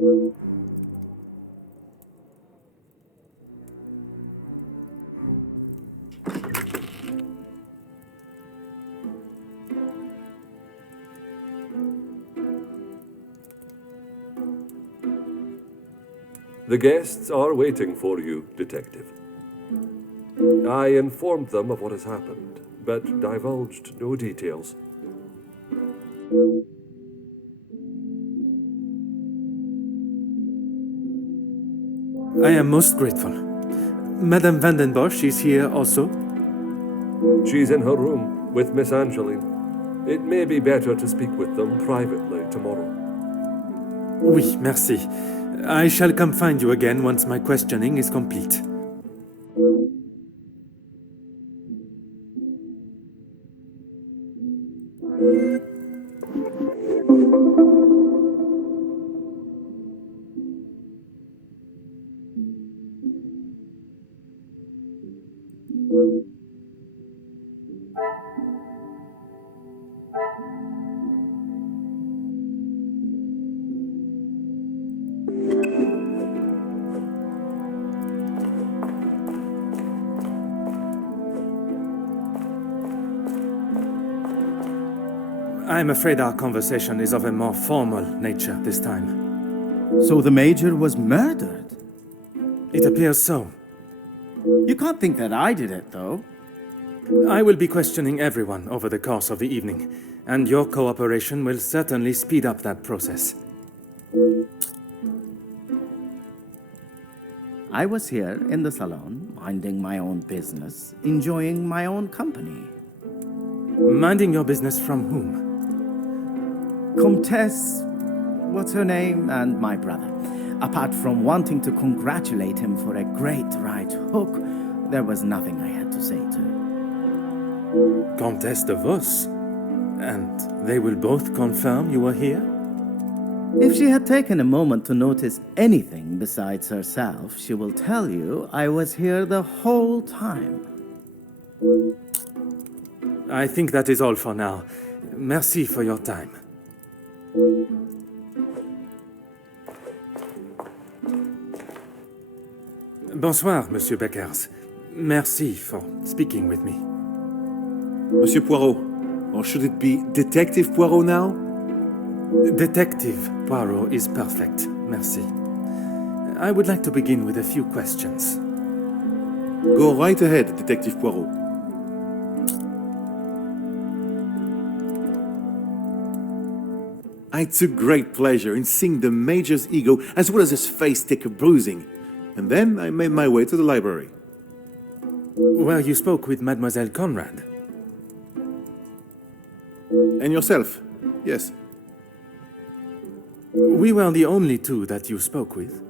The guests are waiting for you, Detective. I informed them of what has happened, but divulged no details. I am most grateful. Madame Vandenbosch is here also? She's in her room with Miss Angeline. It may be better to speak with them privately tomorrow. Oui, merci. I shall come find you again once my questioning is complete. I'm afraid our conversation is of a more formal nature this time. So the Major was murdered? It appears so. You can't think that I did it, though. I will be questioning everyone over the course of the evening, and your cooperation will certainly speed up that process. I was here in the salon, minding my own business, enjoying my own company. Minding your business from whom? Comtesse, what's her name, and my brother. Apart from wanting to congratulate him for a great right hook, there was nothing I had to say to. Comtesse de Vos? And they will both confirm you were here? If she had taken a moment to notice anything besides herself, she will tell you I was here the whole time. I think that is all for now. Merci for your time. Bonsoir, Monsieur Beckers. Merci for speaking with me. Monsieur Poirot, or should it be Detective Poirot now? Detective Poirot is perfect, merci. I would like to begin with a few questions. Go right ahead, Detective Poirot. I took great pleasure in seeing the Major's ego as well as his face take a bruising. And then I made my way to the library. Where you spoke with Mademoiselle Conrad. And yourself? Yes. We were the only two that you spoke with.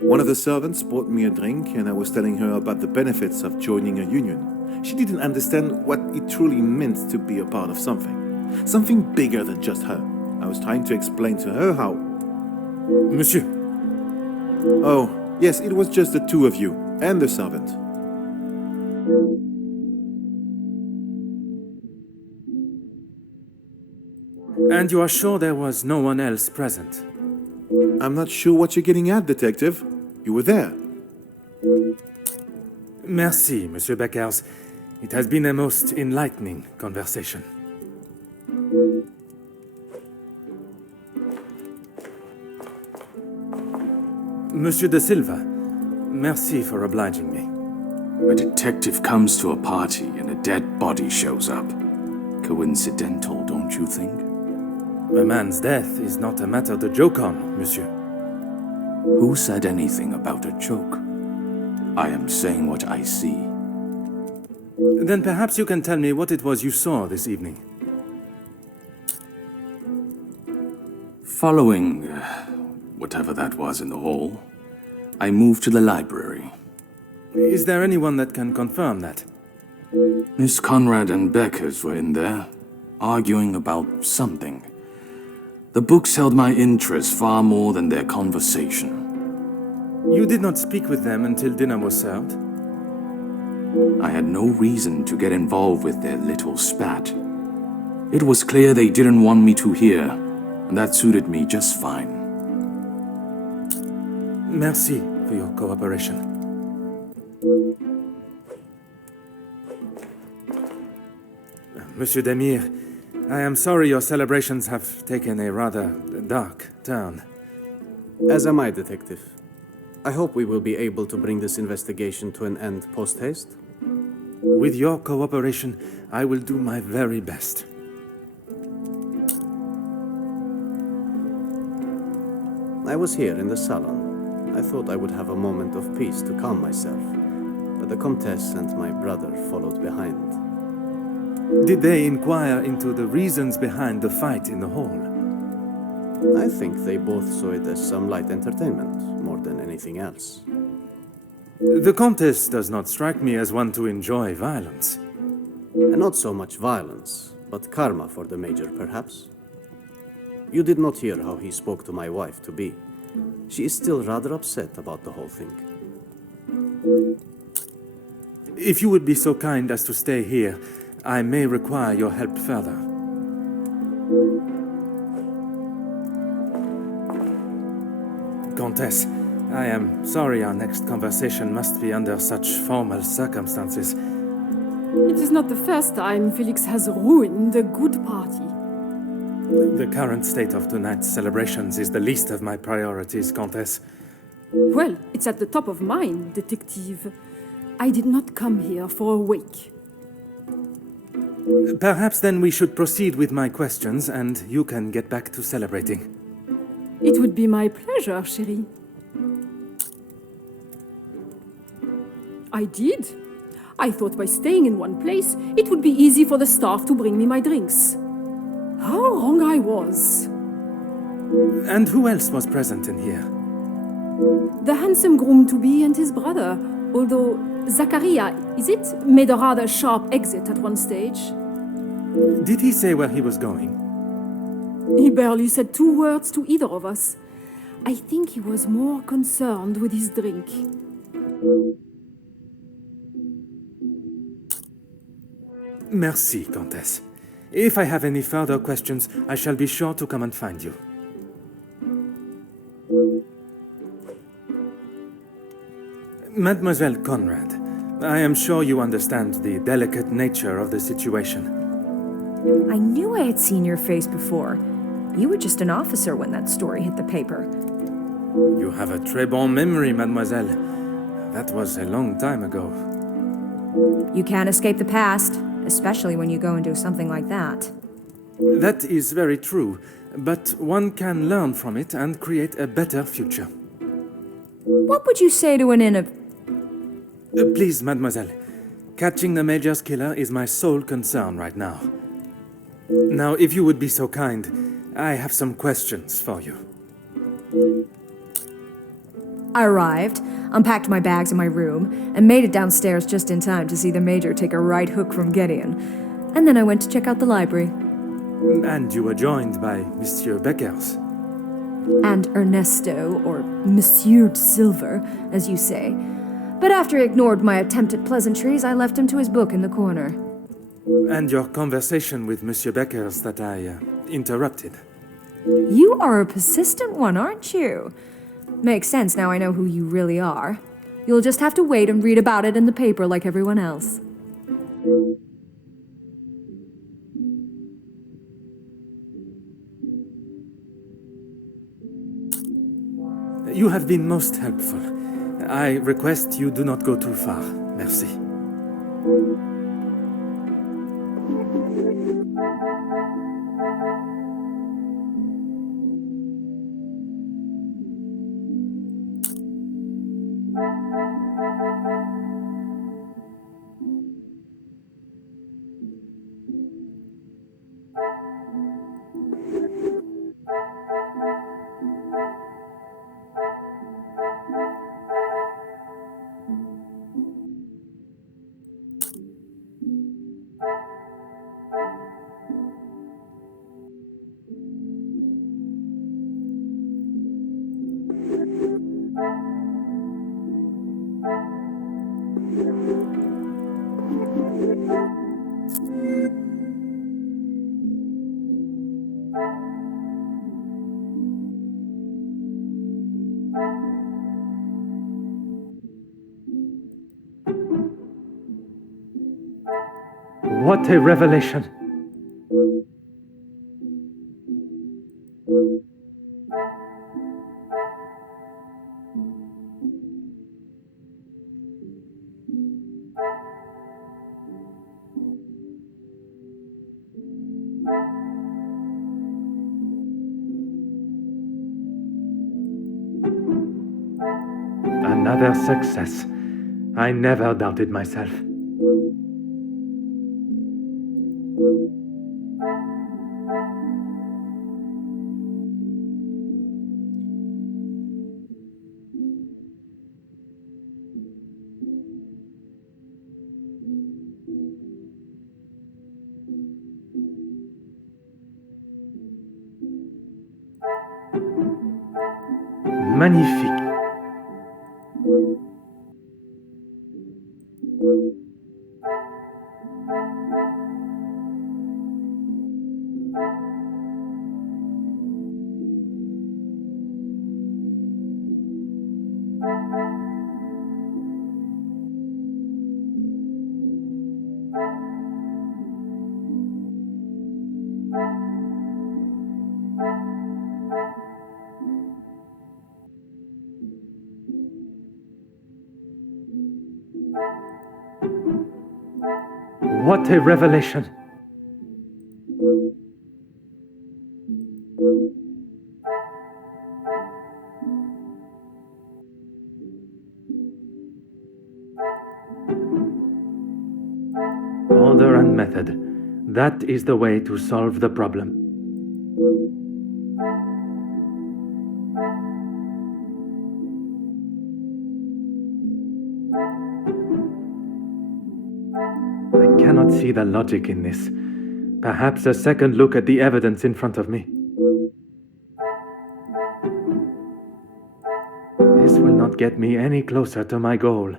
One of the servants brought me a drink and I was telling her about the benefits of joining a union. She didn't understand what it truly meant to be a part of something. Something bigger than just her. I was trying to explain to her how... Monsieur. Oh, yes, it was just the two of you and the servant. And you are sure there was no one else present? I'm not sure what you're getting at, Detective. You were there. Merci, Monsieur Beckers. It has been a most enlightening conversation. Monsieur de Silva, merci for obliging me. A detective comes to a party and a dead body shows up. Coincidental, don't you think? A man's death is not a matter to joke on, monsieur. Who said anything about a joke? I am saying what I see. Then perhaps you can tell me what it was you saw this evening. Following whatever that was in the hall, I moved to the library. Is there anyone that can confirm that? Miss Conrad and Beckers were in there, arguing about something. The books held my interest far more than their conversation. You did not speak with them until dinner was served? I had no reason to get involved with their little spat. It was clear they didn't want me to hear, That suited me just fine. Merci for your cooperation. Monsieur Demir, I am sorry your celebrations have taken a rather dark turn. As am I, Detective. I hope we will be able to bring this investigation to an end post-haste. With your cooperation, I will do my very best. I was here in the salon. I thought I would have a moment of peace to calm myself, but the Comtesse and my brother followed behind. Did they inquire into the reasons behind the fight in the hall? I think they both saw it as some light entertainment, more than anything else. The Comtesse does not strike me as one to enjoy violence. And not so much violence, but karma for the Major, perhaps. You did not hear how he spoke to my wife-to-be. She is still rather upset about the whole thing. If you would be so kind as to stay here, I may require your help further. Comtesse, I am sorry our next conversation must be under such formal circumstances. It is not the first time Felix has ruined a good party. The current state of tonight's celebrations is the least of my priorities, Comtesse. Well, it's at the top of mine, Detective. I did not come here for a wake. Perhaps then we should proceed with my questions and you can get back to celebrating. It would be my pleasure, chérie. I did. I thought by staying in one place, it would be easy for the staff to bring me my drinks. How wrong I was. And who else was present in here? The handsome groom-to-be and his brother, although Zachariah, is it, made a rather sharp exit at one stage. Did he say where he was going? He barely said 2 words to either of us. I think he was more concerned with his drink. Merci, Comtesse. If I have any further questions, I shall be sure to come and find you. Mademoiselle Conrad, I am sure you understand the delicate nature of the situation. I knew I had seen your face before. You were just an officer when that story hit the paper. You have a très bon memory, mademoiselle. That was a long time ago. You can't escape the past, especially when you go and do something like that. That is very true, but one can learn from it and create a better future. What would you say to an Please, mademoiselle. Catching the Major's killer is my sole concern right now. Now, if you would be so kind, I have some questions for you. I arrived, unpacked my bags in my room, and made it downstairs just in time to see the Major take a right hook from Gideon. And then I went to check out the library. And you were joined by Monsieur Beckers. And Ernesto, or Monsieur de Silver, as you say. But after he ignored my attempt at pleasantries, I left him to his book in the corner. And your conversation with Monsieur Beckers that I interrupted. You are a persistent one, aren't you? Makes sense now I know who you really are. You'll just have to wait and read about it in the paper like everyone else. You have been most helpful. I request you do not go too far. Merci. What a revelation! Another success. I never doubted myself. Magnifique. What a revelation! Order and method. That is the way to solve the problem. I cannot see the logic in this. Perhaps a second look at the evidence in front of me. This will not get me any closer to my goal.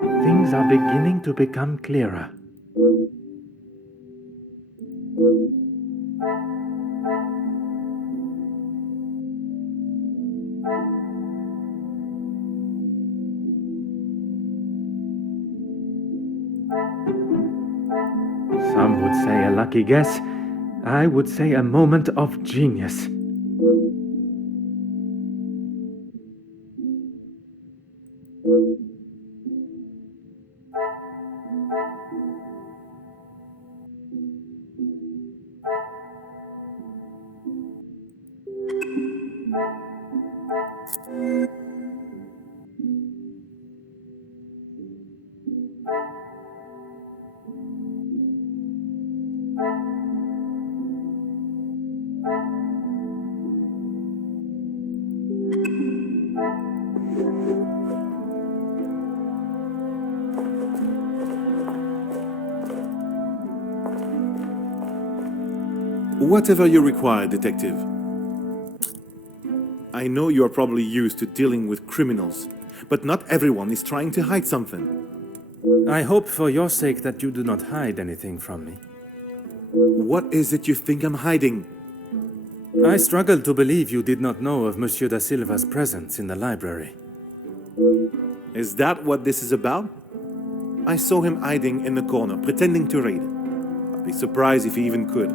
Things are beginning to become clearer. Some would say a lucky guess. I would say a moment of genius. Whatever you require, detective. I know you are probably used to dealing with criminals, but not everyone is trying to hide something. I hope for your sake that you do not hide anything from me. What is it you think I'm hiding? I struggle to believe you did not know of Monsieur da Silva's presence in the library. Is that what this is about? I saw him hiding in the corner, pretending to read. I'd be surprised if he even could.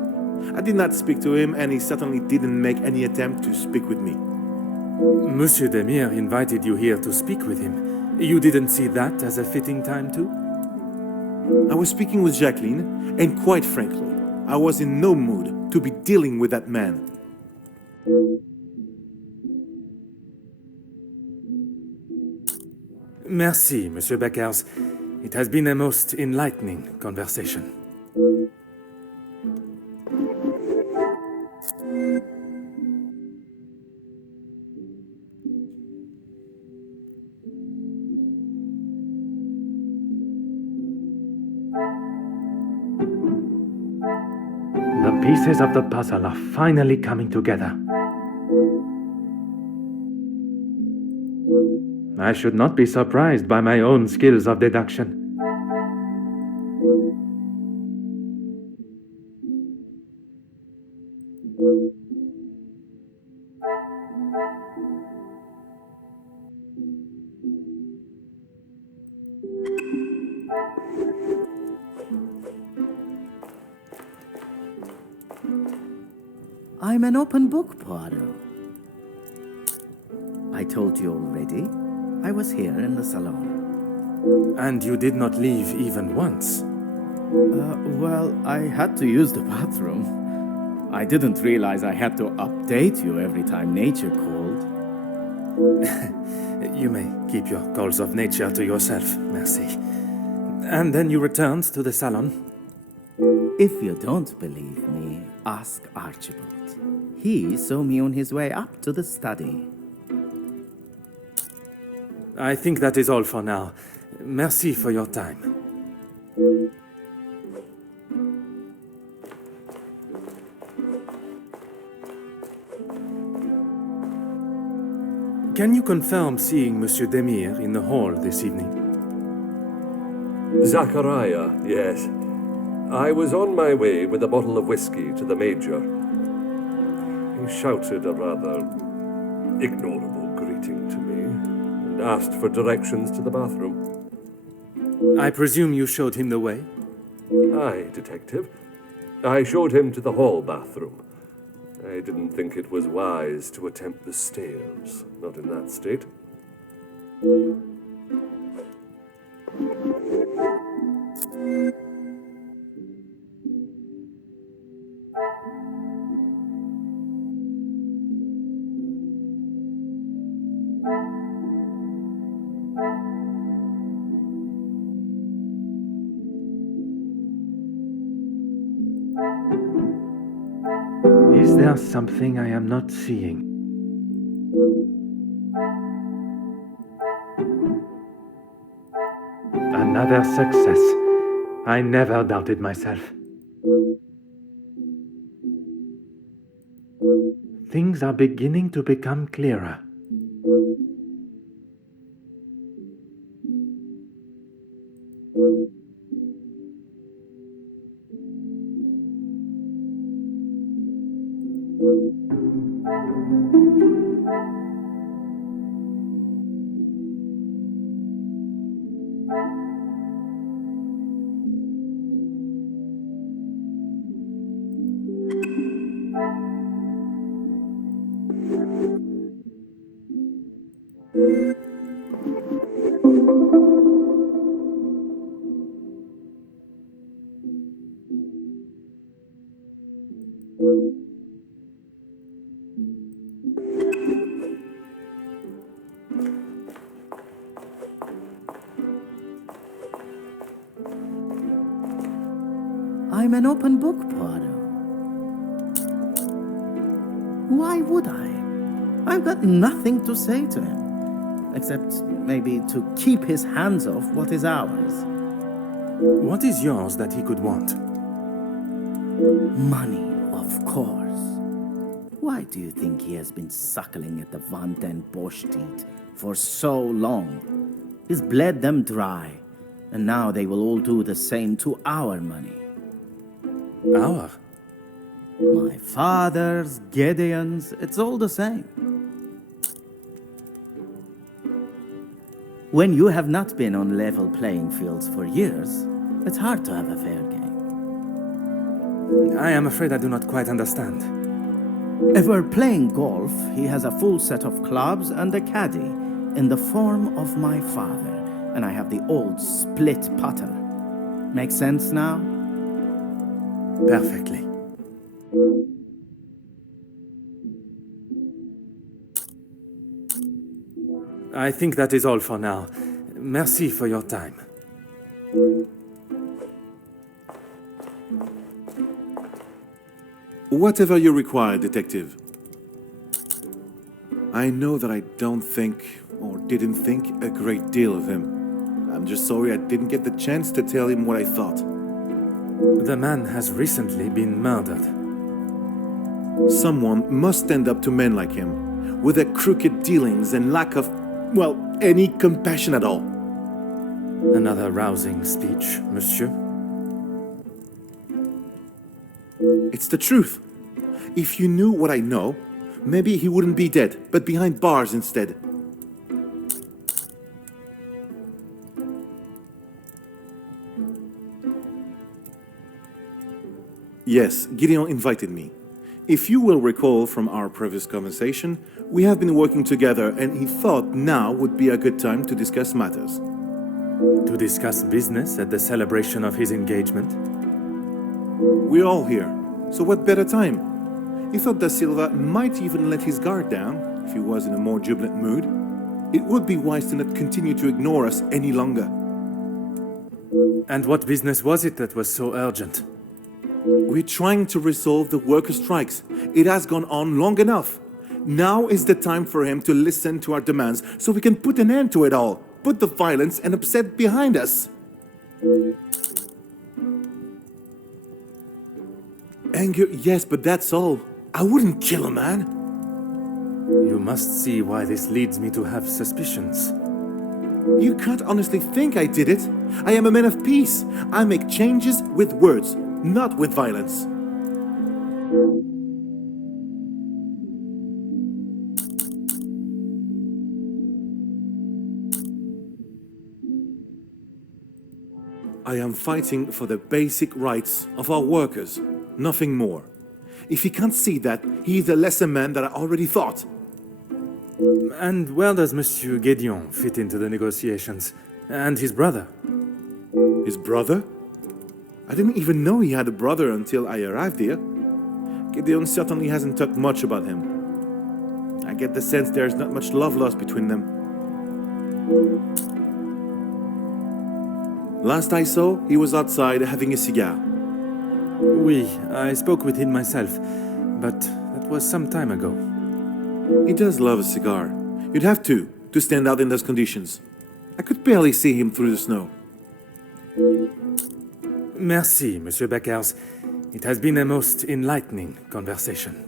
I did not speak to him, and he certainly didn't make any attempt to speak with me. Monsieur Demire invited you here to speak with him. You didn't see that as a fitting time too? I was speaking with Jacqueline, and quite frankly, I was in no mood to be dealing with that man. Merci, Monsieur Beckers. It has been a most enlightening conversation. The pieces of the puzzle are finally coming together. I should not be surprised by my own skills of deduction. I'm an open book, Poirot. I told you already. I was here in the salon. And you did not leave even once. Well, I had to use the bathroom. I didn't realize I had to update you every time nature called. You may keep your calls of nature to yourself, merci. And then you returned to the salon? If you don't believe me, ask Archibald. He saw me on his way up to the study. I think that is all for now. Merci for your time. Can you confirm seeing Monsieur Demire in the hall this evening? Zachariah, yes. I was on my way with a bottle of whiskey to the Major. He shouted a rather ignorable greeting to me and asked for directions to the bathroom. I presume you showed him the way? Aye, Detective. I showed him to the hall bathroom. I didn't think it was wise to attempt the stairs, not in that state. Is there something I am not seeing? Another success. I never doubted myself. Things are beginning to become clearer. I'm an open book, Poirot. Why would I? I've got nothing to say to him, except maybe to keep his hands off what is ours. What is yours that he could want? Money, of course. Why do you think he has been suckling at the Van den Bosch teat for so long? He's bled them dry, and now they will all do the same to our money. Our? My father's, Gideon's, it's all the same. When you have not been on level playing fields for years, it's hard to have a fair game. I am afraid I do not quite understand. If we're playing golf, he has a full set of clubs and a caddy in the form of my father, and I have the old split putter. Make sense now? Perfectly. I think that is all for now. Merci for your time. Whatever you require, Detective. I know that I don't think, or didn't think, a great deal of him. I'm just sorry I didn't get the chance to tell him what I thought. The man has recently been murdered. Someone must stand up to men like him, with their crooked dealings and lack of, well, any compassion at all. Another rousing speech, monsieur. It's the truth. If you knew what I know, maybe he wouldn't be dead, but behind bars instead. Yes, Gideon invited me. If you will recall from our previous conversation, we have been working together and he thought now would be a good time to discuss matters. To discuss business at the celebration of his engagement? We're all here, so what better time? He thought Da Silva might even let his guard down if he was in a more jubilant mood. It would be wise to not continue to ignore us any longer. And what business was it that was so urgent? We're trying to resolve the worker strikes. It has gone on long enough. Now is the time for him to listen to our demands so we can put an end to it all. Put the violence and upset behind us. Anger, yes, but that's all. I wouldn't kill a man. You must see why this leads me to have suspicions. You can't honestly think I did it. I am a man of peace. I make changes with words, not with violence. I am fighting for the basic rights of our workers, nothing more. If he can't see that, he is a lesser man than I already thought. And where does Monsieur Gédéon fit into the negotiations? And his brother? His brother? I didn't even know he had a brother until I arrived here. Gédéon certainly hasn't talked much about him. I get the sense there's not much love lost between them. Last I saw, he was outside having a cigar. Oui, I spoke with him myself, but that was some time ago. He does love a cigar. You'd have to stand out in those conditions. I could barely see him through the snow. Merci, Monsieur Beckers. It has been a most enlightening conversation.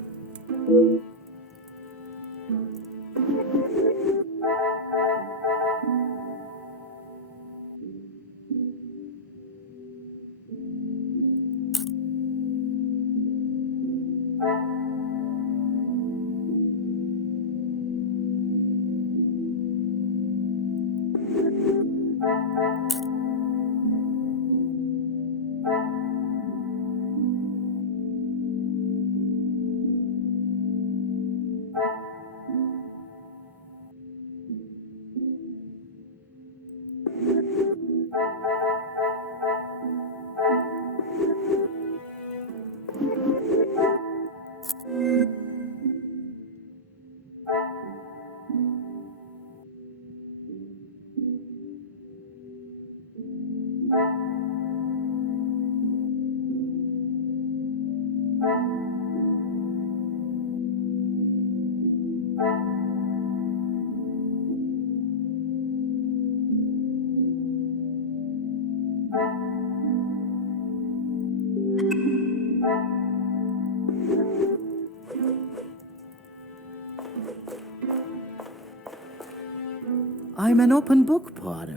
I'm an open book, Poirot.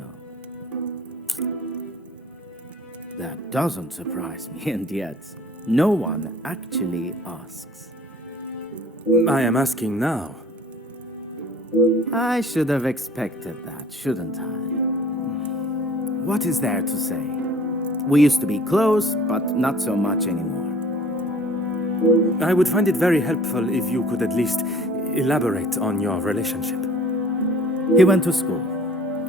That doesn't surprise me, and yet no one actually asks. I am asking now. I should have expected that, shouldn't I? What is there to say? We used to be close, but not so much anymore. I would find it very helpful if you could at least elaborate on your relationship. He went to school,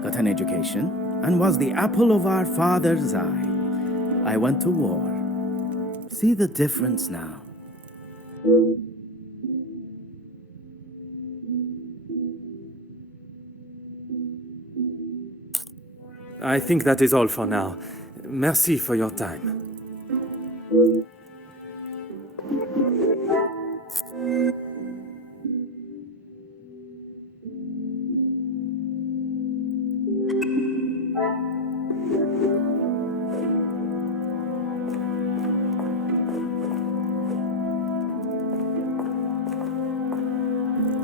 got an education, and was the apple of our father's eye. I went to war. See the difference now. I think that is all for now. Merci for your time.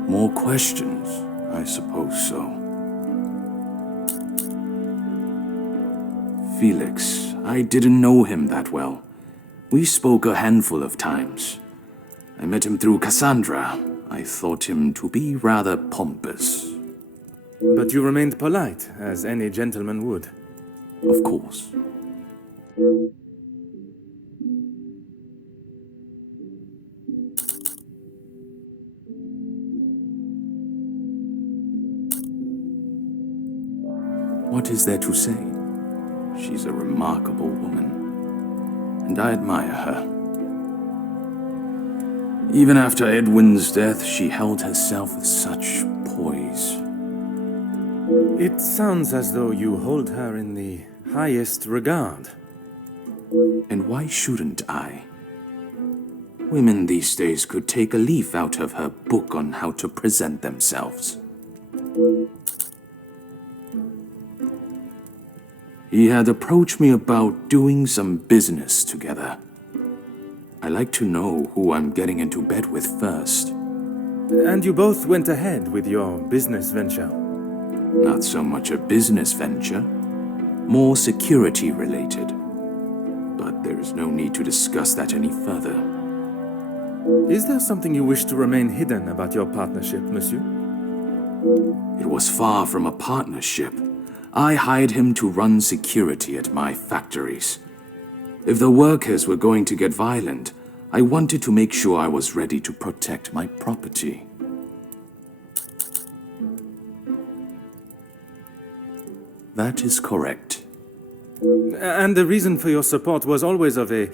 More questions? I suppose so. Felix, I didn't know him that well. We spoke a handful of times. I met him through Cassandra. I thought him to be rather pompous. But you remained polite, as any gentleman would. Of course. is there to say? She's a remarkable woman, and I admire her. Even after Edwin's death, she held herself with such poise. It sounds as though you hold her in the highest regard. And why shouldn't I? Women these days could take a leaf out of her book on how to present themselves. He had approached me about doing some business together. I like to know who I'm getting into bed with first. And you both went ahead with your business venture. Not so much a business venture, more security related. But there is no need to discuss that any further. Is there something you wish to remain hidden about your partnership, monsieur? It was far from a partnership. I hired him to run security at my factories. If the workers were going to get violent, I wanted to make sure I was ready to protect my property. That is correct. And the reason for your support was always of a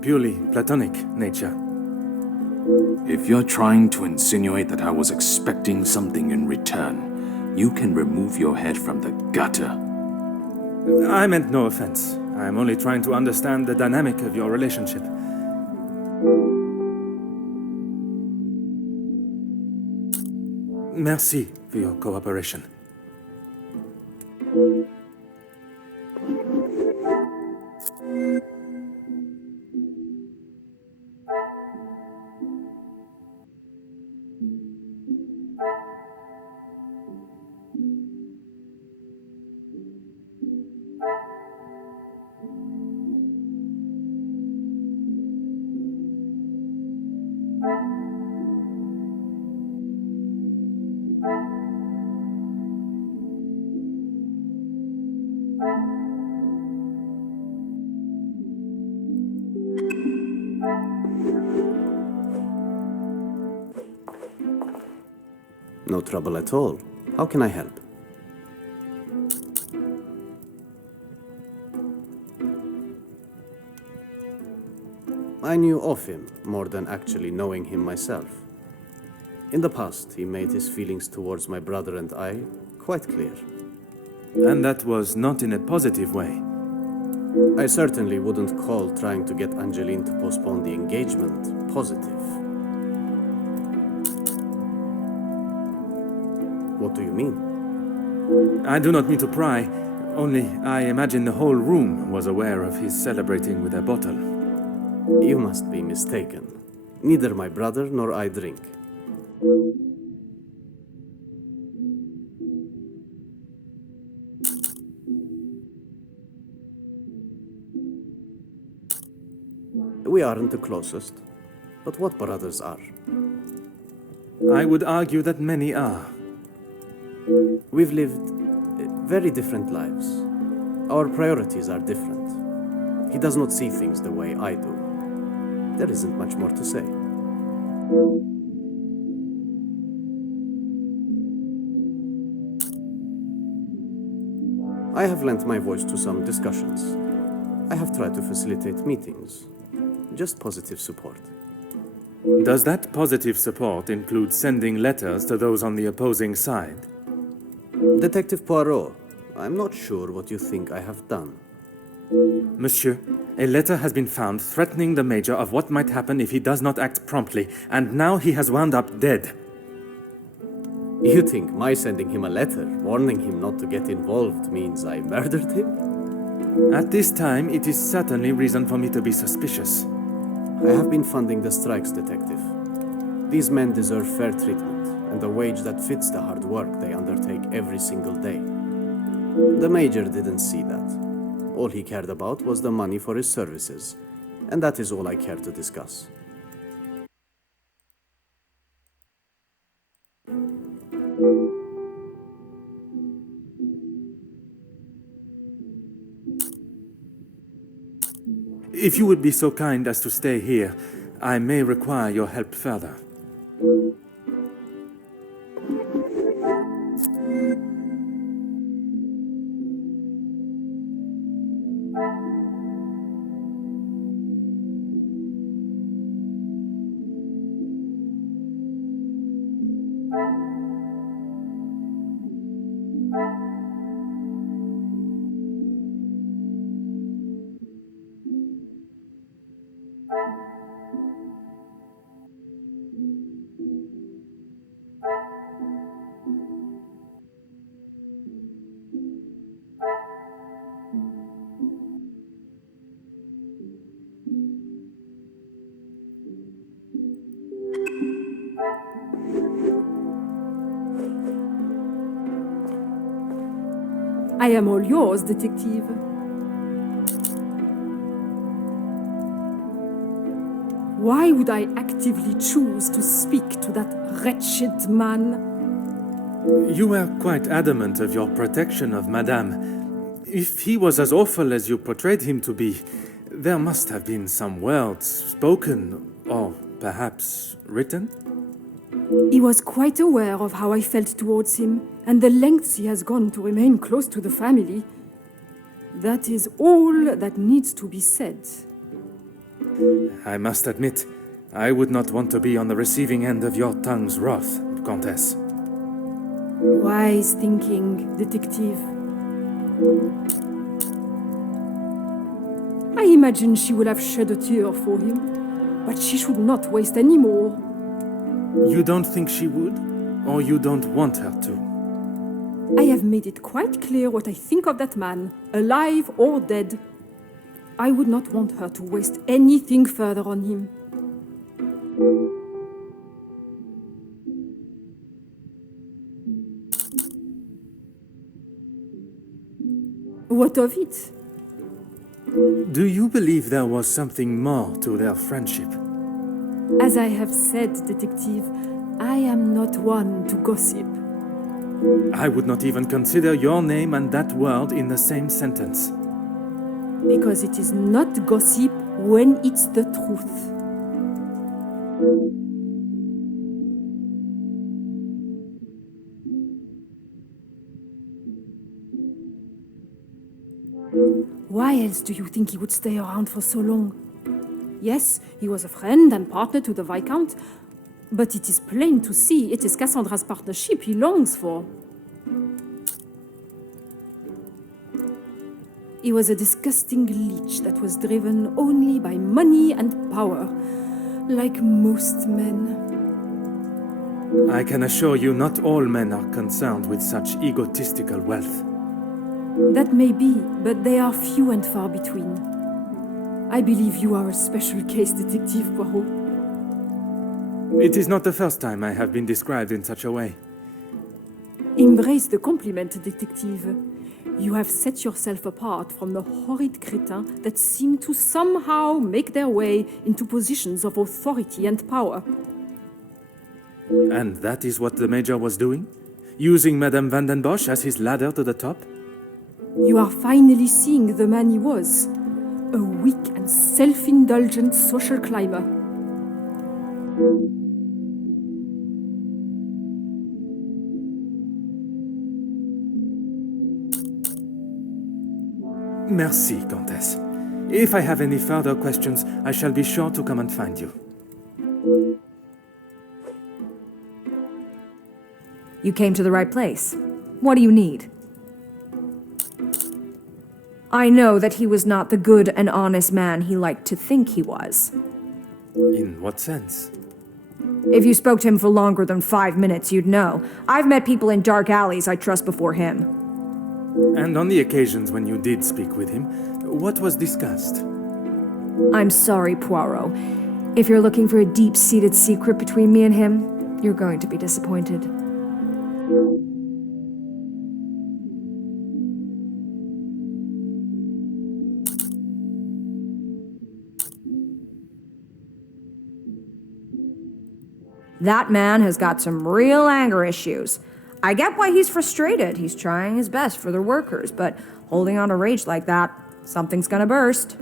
purely platonic nature. If you're trying to insinuate that I was expecting something in return, you can remove your head from the gutter. I meant no offense. I'm only trying to understand the dynamic of your relationship. Merci for your cooperation. No trouble at all. How can I help? I knew of him more than actually knowing him myself. In the past, he made his feelings towards my brother and I quite clear. And that was not in a positive way. I certainly wouldn't call trying to get Angeline to postpone the engagement positive. What do you mean? I do not mean to pry, only I imagine the whole room was aware of his celebrating with a bottle. You must be mistaken. Neither my brother nor I drink. We aren't the closest, but what brothers are? I would argue that many are. We've lived very different lives. Our priorities are different. He does not see things the way I do. There isn't much more to say. I have lent my voice to some discussions. I have tried to facilitate meetings. Just positive support. Does that positive support include sending letters to those on the opposing side? Detective Poirot, I'm not sure what you think I have done. Monsieur, a letter has been found threatening the Major of what might happen if he does not act promptly, and now he has wound up dead. You think my sending him a letter, warning him not to get involved, means I murdered him? At this time, it is certainly reason for me to be suspicious. I have been funding the strikes, Detective. These men deserve fair treatment, and a wage that fits the hard work they undertake every single day. The Major didn't see that. All he cared about was the money for his services, and that is all I care to discuss. If you would be so kind as to stay here, I may require your help further. I am all yours, detective. Why would I actively choose to speak to that wretched man? You were quite adamant of your protection of Madame. If he was as awful as you portrayed him to be, there must have been some words spoken, or perhaps written? He was quite aware of how I felt towards him, and the lengths he has gone to remain close to the family. That is all that needs to be said. I must admit, I would not want to be on the receiving end of your tongue's wrath, Countess. Wise thinking, detective. I imagine she will have shed a tear for him, but she should not waste any more. You don't think she would? Or you don't want her to? I have made it quite clear what I think of that man, alive or dead. I would not want her to waste anything further on him. What of it? Do you believe there was something more to their friendship? As I have said, detective, I am not one to gossip. I would not even consider your name and that word in the same sentence. Because it is not gossip when it's the truth. Why else do you think he would stay around for so long? Yes, he was a friend and partner to the Viscount, but it is plain to see it is Cassandra's partnership he longs for. He was a disgusting leech that was driven only by money and power, like most men. I can assure you not all men are concerned with such egotistical wealth. That may be, but they are few and far between. I believe you are a special case, Detective Poirot. It is not the first time I have been described in such a way. Embrace the compliment, Detective. You have set yourself apart from the horrid crétins that seem to somehow make their way into positions of authority and power. And that is what the Major was doing? Using Madame Van den Bosch as his ladder to the top? You are finally seeing the man he was. A weak and self-indulgent social climber. Merci, Countess. If I have any further questions, I shall be sure to come and find you. You came to the right place. What do you need? I know that he was not the good and honest man he liked to think he was. In what sense? If you spoke to him for longer than 5 minutes, you'd know. I've met people in dark alleys I trust before him. And on the occasions when you did speak with him, what was discussed? I'm sorry, Poirot. If you're looking for a deep-seated secret between me and him, you're going to be disappointed. That man has got some real anger issues. I get why he's frustrated. He's trying his best for the workers, but holding on to rage like that, something's gonna burst.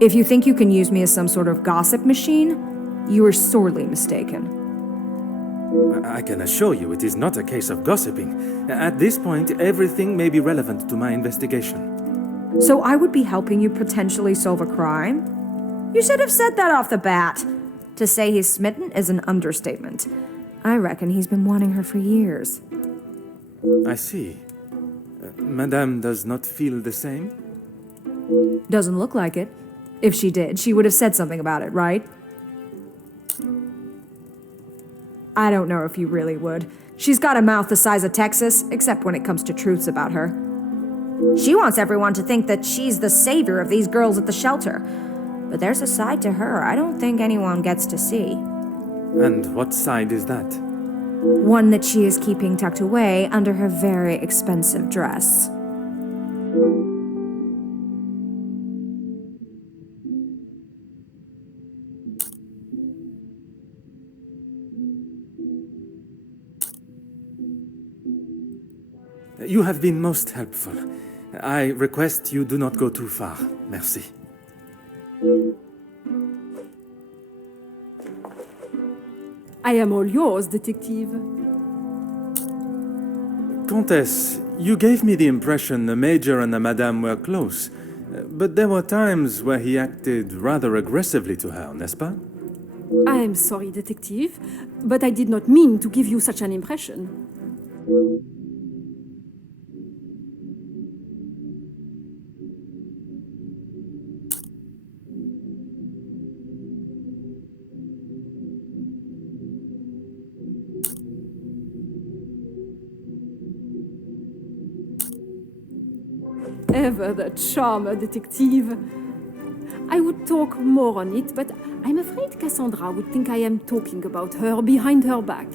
If you think you can use me as some sort of gossip machine, you are sorely mistaken. I can assure you it is not a case of gossiping. At this point, everything may be relevant to my investigation. So I would be helping you potentially solve a crime? You should have said that off the bat. To say he's smitten is an understatement. I reckon he's been wanting her for years. I see. Madame does not feel the same? Doesn't look like it. If she did, she would have said something about it, right? I don't know if you really would. She's got a mouth the size of Texas, except when it comes to truths about her. She wants everyone to think that she's the savior of these girls at the shelter. But there's a side to her I don't think anyone gets to see. And what side is that? One that she is keeping tucked away under her very expensive dress. You have been most helpful. I request you do not go too far. Merci. I am all yours, detective. Countess, you gave me the impression the Major and the Madame were close. But there were times where he acted rather aggressively to her, n'est-ce pas? I am sorry, detective, but I did not mean to give you such an impression. Ever the charmer, detective. I would talk more on it, but I'm afraid Cassandra would think I am talking about her behind her back.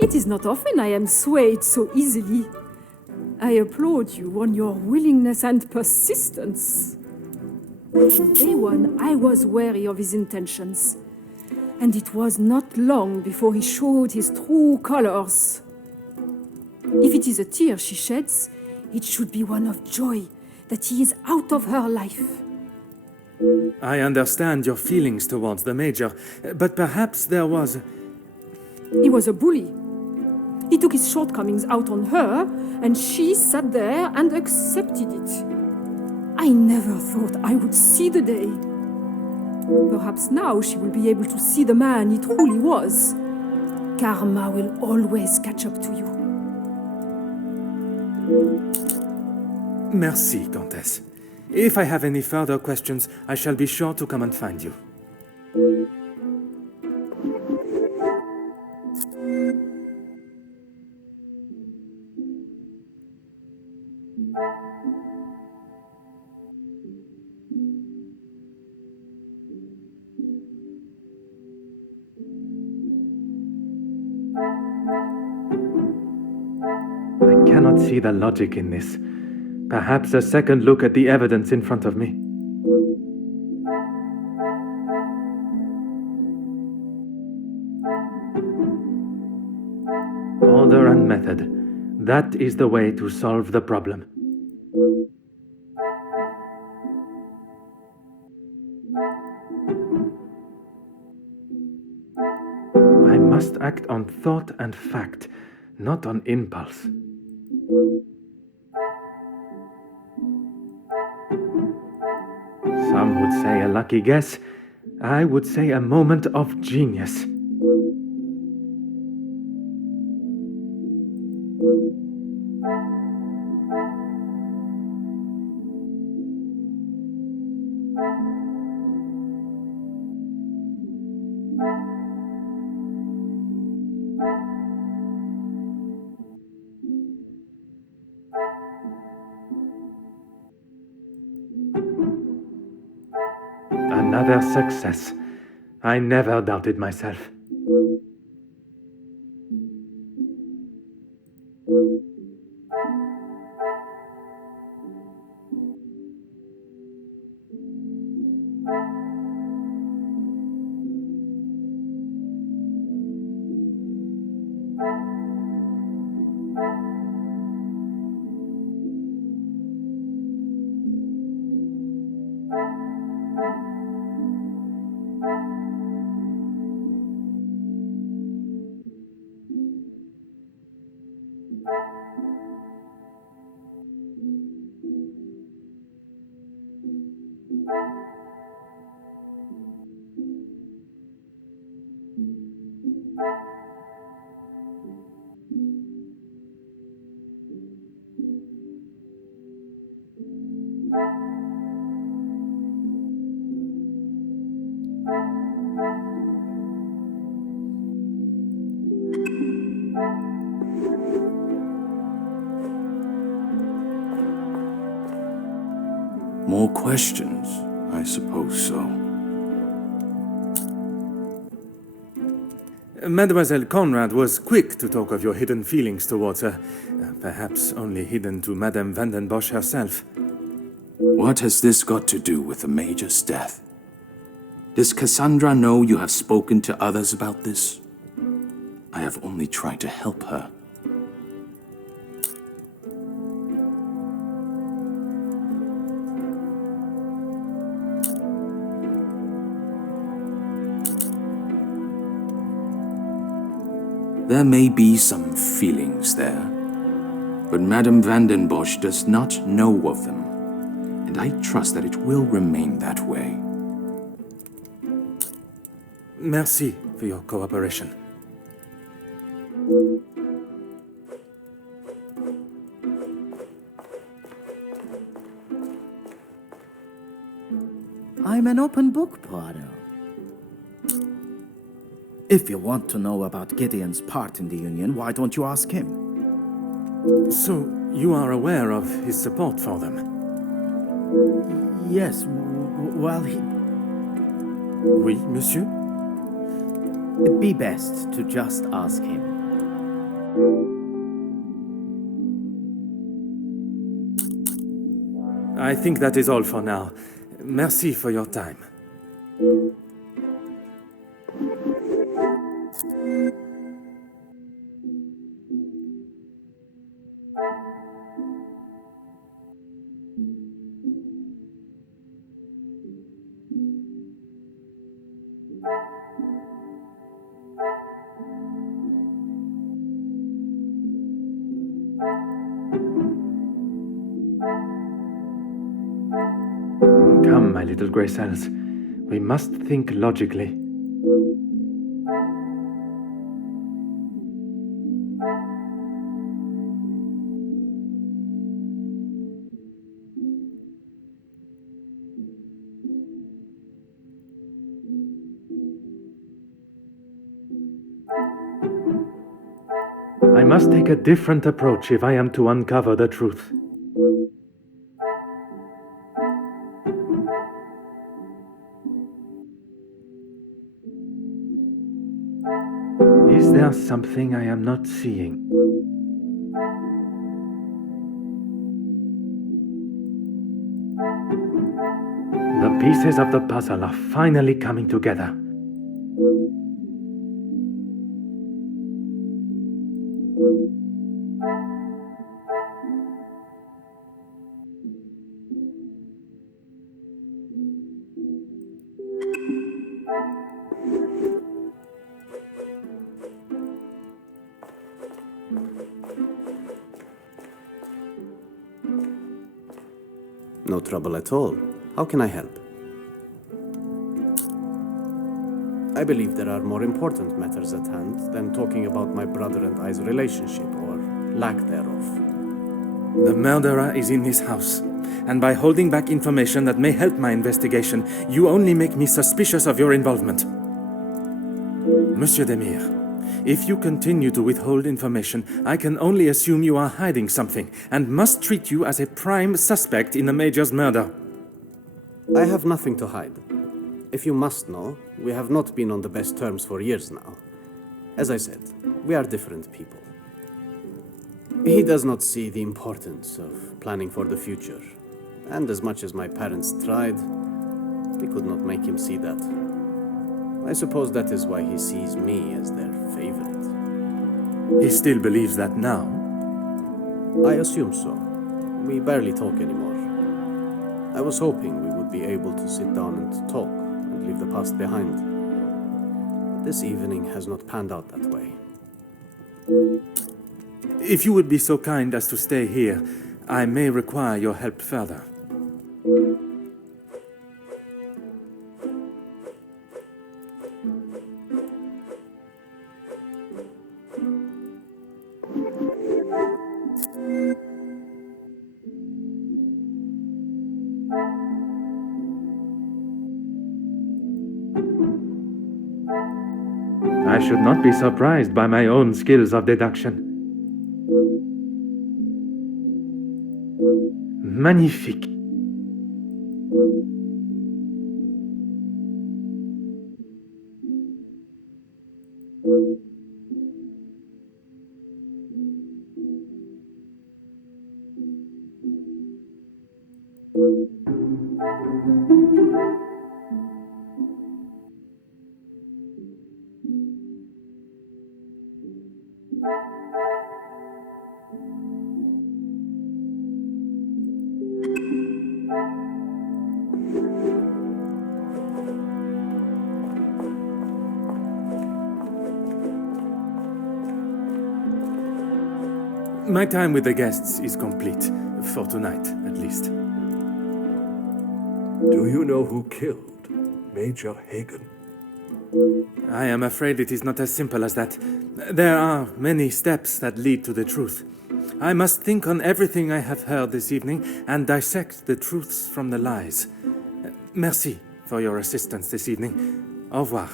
It is not often I am swayed so easily. I applaud you on your willingness and persistence. From day one, I was wary of his intentions. And it was not long before he showed his true colors. If it is a tear she sheds, it should be one of joy that he is out of her life. I understand your feelings towards the Major, but perhaps there was... He was a bully. He took his shortcomings out on her, and she sat there and accepted it. I never thought I would see the day. Perhaps now she will be able to see the man he truly was. Karma will always catch up to you. Merci, Countess. If I have any further questions, I shall be sure to come and find you. I cannot see the logic in this. Perhaps a second look at the evidence in front of me. Order and method. That is the way to solve the problem. I must act on thought and fact, not on impulse. Some would say a lucky guess. I would say a moment of genius. Another success. I never doubted myself. More questions? I suppose so. Mademoiselle Conrad was quick to talk of your hidden feelings towards her, perhaps only hidden to Madame van den Bosch herself. What has this got to do with the Major's death? Does Cassandra know you have spoken to others about this? I have only tried to help her. There may be some feelings there, but Madame van den Bosch does not know of them, and I trust that it will remain that way. Merci for your cooperation. I'm an open book, Poirot. If you want to know about Gideon's part in the Union, why don't you ask him? So, you are aware of his support for them? Yes, well, Oui, monsieur? it'd be best to just ask him. I think that is all for now. Merci for your time. Come, my little grey cells. We must think logically. I must take a different approach if I am to uncover the truth. Is there something I am not seeing? The pieces of the puzzle are finally coming together. No trouble at all. How can I help? I believe there are more important matters at hand than talking about my brother and I's relationship, or lack thereof. The murderer is in his house, and by holding back information that may help my investigation, you only make me suspicious of your involvement. Monsieur Demire, if you continue to withhold information, I can only assume you are hiding something, and must treat you as a prime suspect in the Major's murder. I have nothing to hide. If you must know, we have not been on the best terms for years now. As I said, we are different people. He does not see the importance of planning for the future, and as much as my parents tried, they could not make him see that. I suppose that is why he sees me as their favorite. He still believes that now? I assume so. We barely talk anymore. I was hoping we would be able to sit down and talk and leave the past behind. But this evening has not panned out that way. If you would be so kind as to stay here, I may require your help further. I should not be surprised by my own skills of deduction. Magnifique. My time with the guests is complete, for tonight, at least. Do you know who killed Major Hagen? I am afraid it is not as simple as that. There are many steps that lead to the truth. I must think on everything I have heard this evening and dissect the truths from the lies. Merci for your assistance this evening. Au revoir.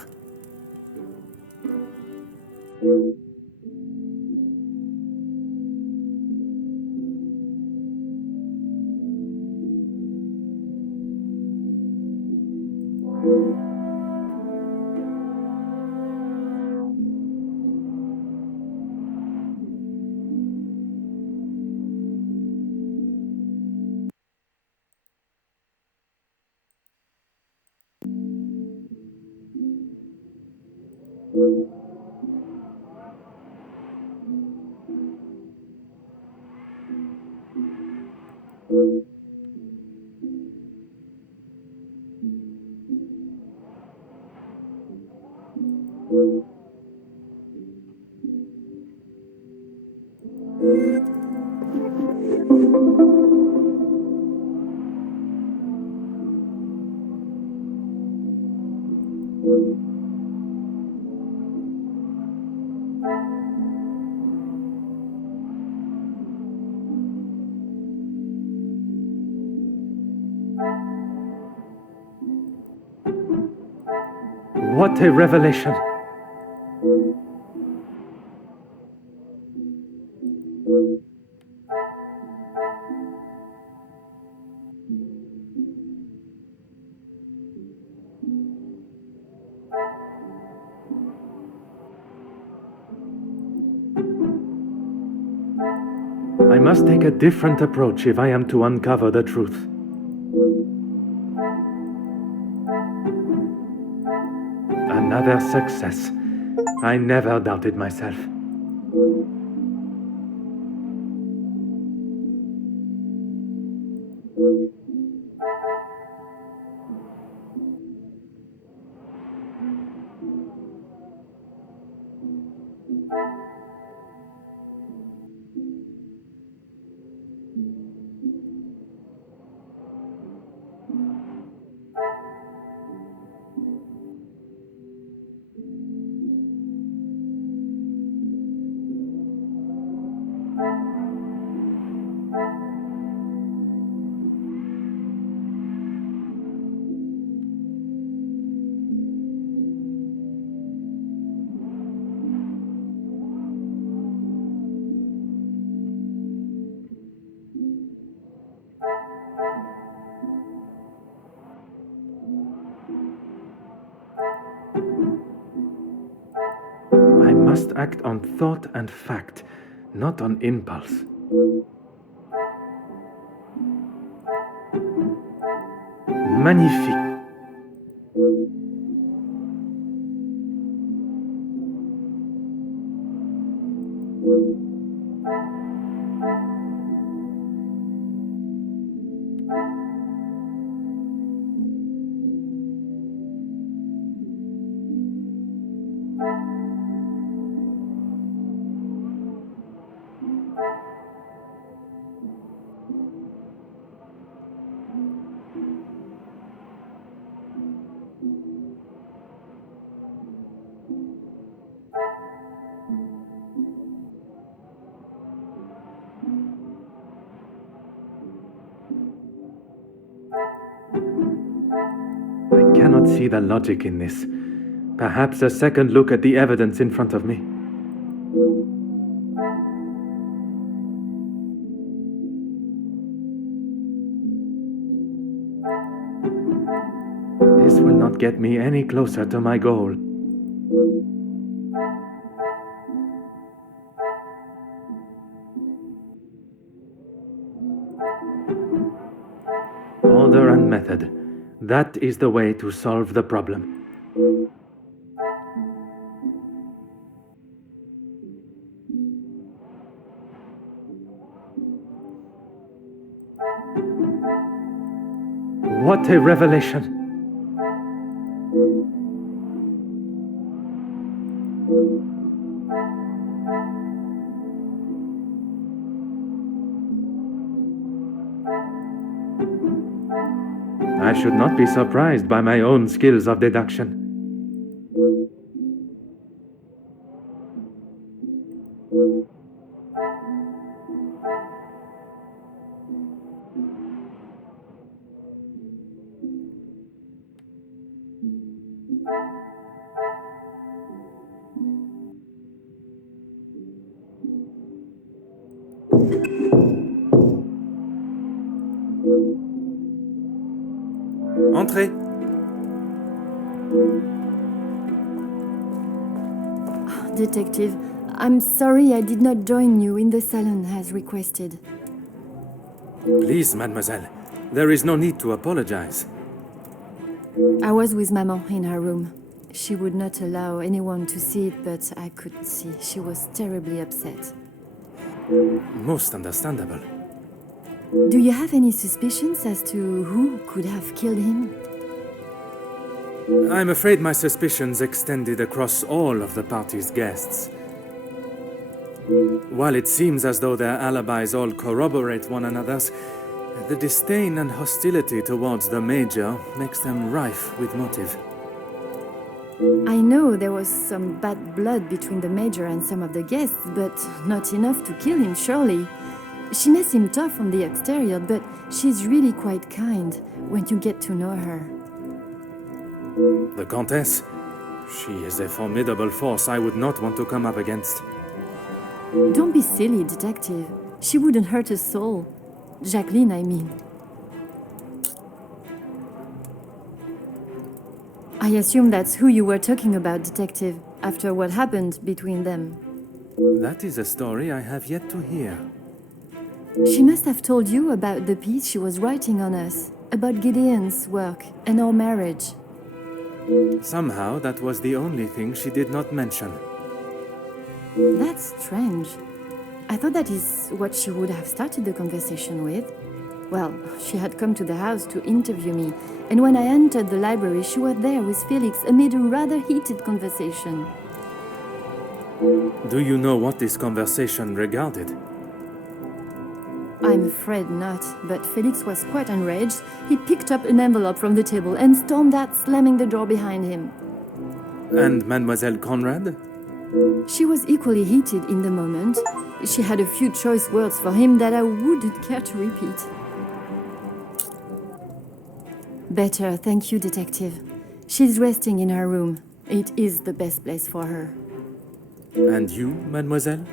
What a revelation! I must take a different approach if I am to uncover the truth. Another success. I never doubted myself. I must act on thought and fact, not on impulse. Magnifique. I cannot see the logic in this. Perhaps a second look at the evidence in front of me. This will not get me any closer to my goal. Order and method. That is the way to solve the problem. What a revelation! I should not be surprised by my own skills of deduction. Entrez. Detective, I'm sorry I did not join you in the salon as requested. Please, mademoiselle. There is no need to apologize. I was with Maman in her room. She would not allow anyone to see it, but I could see she was terribly upset. Most understandable. Do you have any suspicions as to who could have killed him? I'm afraid my suspicions extended across all of the party's guests. While it seems as though their alibis all corroborate one another's, the disdain and hostility towards the Major makes them rife with motive. I know there was some bad blood between the Major and some of the guests, but not enough to kill him, surely. She may seem tough on the exterior, but she's really quite kind when you get to know her. The Countess? She is a formidable force I would not want to come up against. Don't be silly, Detective. She wouldn't hurt a soul. Jacqueline, I mean. I assume that's who you were talking about, Detective, after what happened between them. That is a story I have yet to hear. She must have told you about the piece she was writing on us, about Gideon's work and our marriage. Somehow, that was the only thing she did not mention. That's strange. I thought that is what she would have started the conversation with. Well, she had come to the house to interview me, and when I entered the library, she was there with Felix amid a rather heated conversation. Do you know what this conversation regarded? I'm afraid not, but Felix was quite enraged. He picked up an envelope from the table and stormed out, slamming the door behind him. And Mademoiselle Conrad? She was equally heated in the moment. She had a few choice words for him that I wouldn't care to repeat. Better, thank you, Detective. She's resting in her room. It is the best place for her. And you, mademoiselle?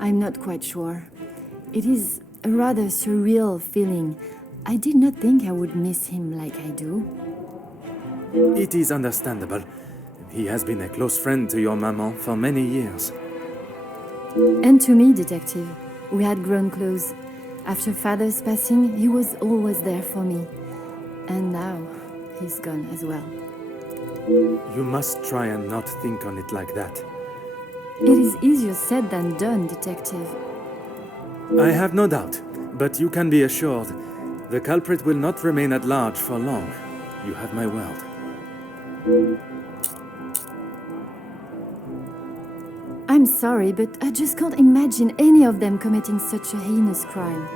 I'm not quite sure. It is a rather surreal feeling. I did not think I would miss him like I do. It is understandable. He has been a close friend to your maman for many years. And to me, Detective. We had grown close. After Father's passing, he was always there for me. And now, he's gone as well. You must try and not think on it like that. It is easier said than done, Detective. I have no doubt, but you can be assured the culprit will not remain at large for long. You have my word. I'm sorry, but I just can't imagine any of them committing such a heinous crime.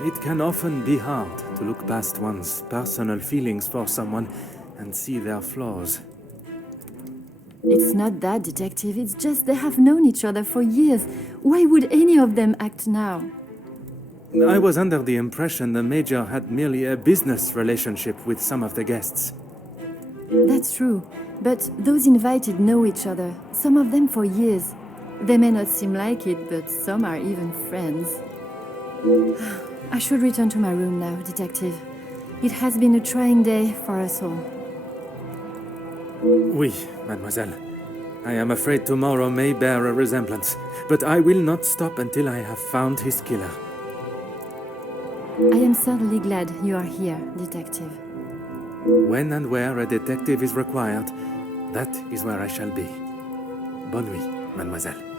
It can often be hard to look past one's personal feelings for someone and see their flaws. It's not that, Detective. It's just they have known each other for years. Why would any of them act now? I was under the impression the Major had merely a business relationship with some of the guests. That's true. But those invited know each other, some of them for years. They may not seem like it, but some are even friends. I should return to my room now, Detective. It has been a trying day for us all. Oui, mademoiselle. I am afraid tomorrow may bear a resemblance, but I will not stop until I have found his killer. I am certainly glad you are here, Detective. When and where a detective is required, that is where I shall be. Bonne nuit, mademoiselle.